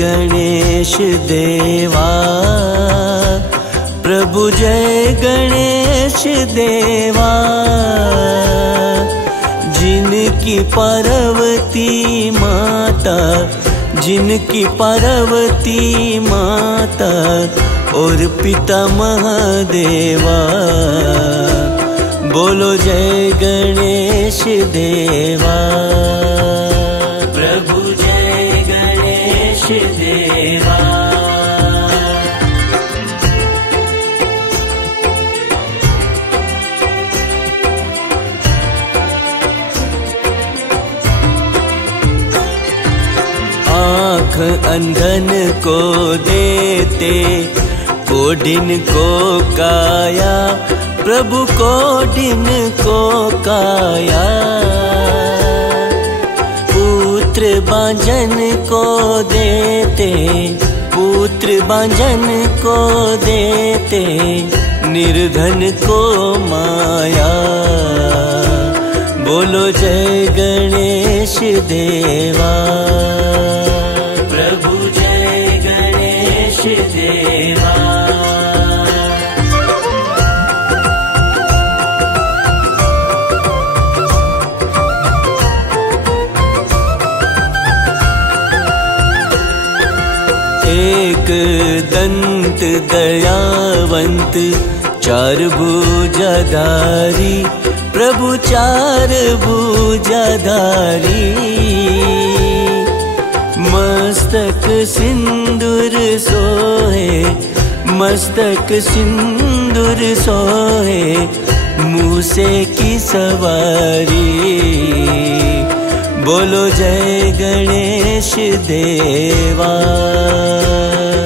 गणेश देवा, प्रभु जय गणेश देवा। जिनकी पार्वती माता, जिनकी पार्वती माता और पिता महादेवा, बोलो जय गणेश देवा। प्रभु जय गणेश देवा। आँख अंधन को देते, कोढ़िन को काया, प्रभु कोढ़िन को काया। पुत्र बांझन को देते, पुत्र बांझन को देते, निर्धन को माया। बोलो जय गणेश देवा। प्रभु जय गणेश देवा। एक दंत दयावंत, चार भुजाधारी, प्रभु चार भुजाधारी। मस्तक सिंदूर सोहे, मस्तक सिंदूर सोहे, मूसे की सवारी। बोलो जय गणेश देवा।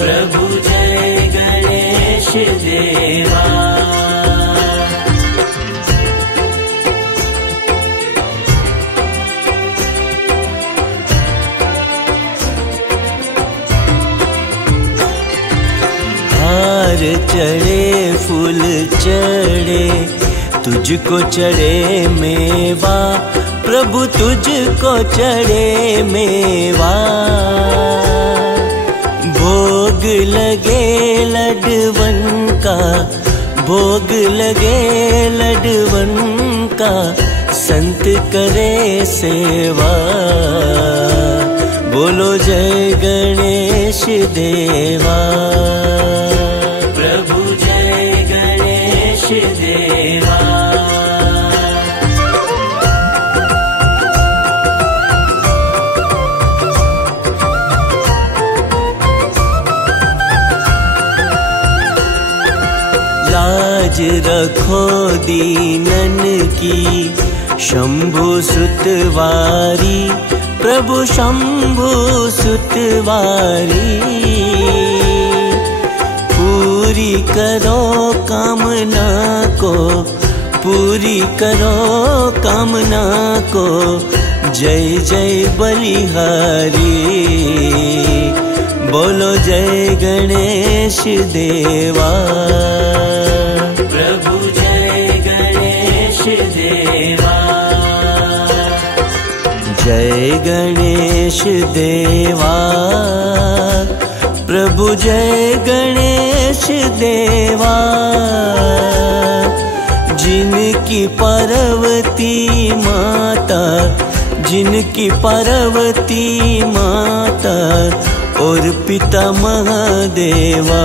प्रभु जय गणेश देवा। हार चढ़े फूल चढ़े, तुझको चढ़े मेवा, प्रभु तुझको चढ़े मेवा। भोग लगे लडवन का, भोग लगे लडवन का, संत करे सेवा। बोलो जय गणेश देवा। प्रभु जय गणेश देवा। लाज रखो दीनन की, शंभु सुतवारी, प्रभु शंभु सुतवारी। पूरी करो कामना को, पूरी करो कामना को, जय जय बलिहारी। बोलो जय गणेश देवा। प्रभु जय गणेश देवा। जय गणेश देवा। प्रभु जय गणेश देवा। जिनकी पार्वती माता, जिनकी पार्वती माता और पिता महादेवा,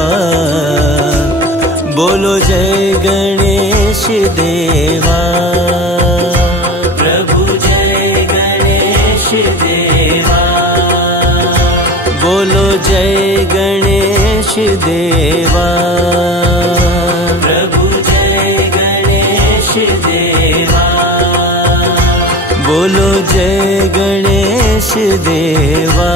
बोलो जय गणेश देवा। प्रभु जय गणेश देवा। बोलो जय गणेश देवा। प्रभु जय गणेश देवा। बोलो जय गणेश देवा।